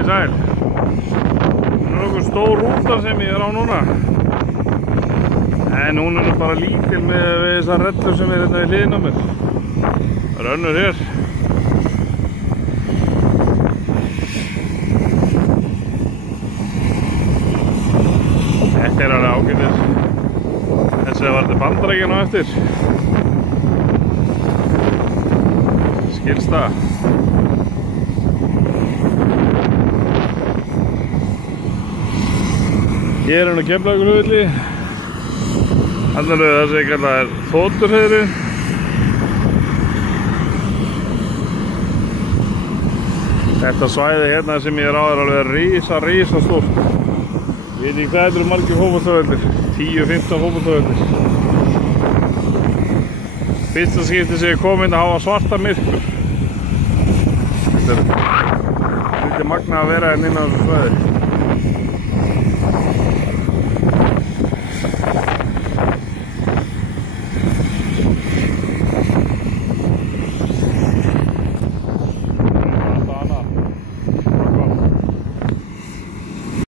Komið sæl. Nokkuð stór rúta sem ég á núna. En hún nú bara lítil með þessar rellur sem hérna við hliðina á mér. Það önnur hér. Þetta alveg ágætis. Þessi var til Bandaríkjanna á eftir. Skilst það. Hér nú Keflavíkurflugvelli. Þarna eru það sem kallað þoturhreiðrin. Þetta svæði hérna sem ég á alveg rísa stórt. Ég veit ekki hvað þetta eru margir fótboltavellir. 10-15 fótboltavellir. Fyrsta skipti sem ég kom inn að hafa svarta myrkur. Þetta er lítið magnað að vera hérna inn á þessu svæði.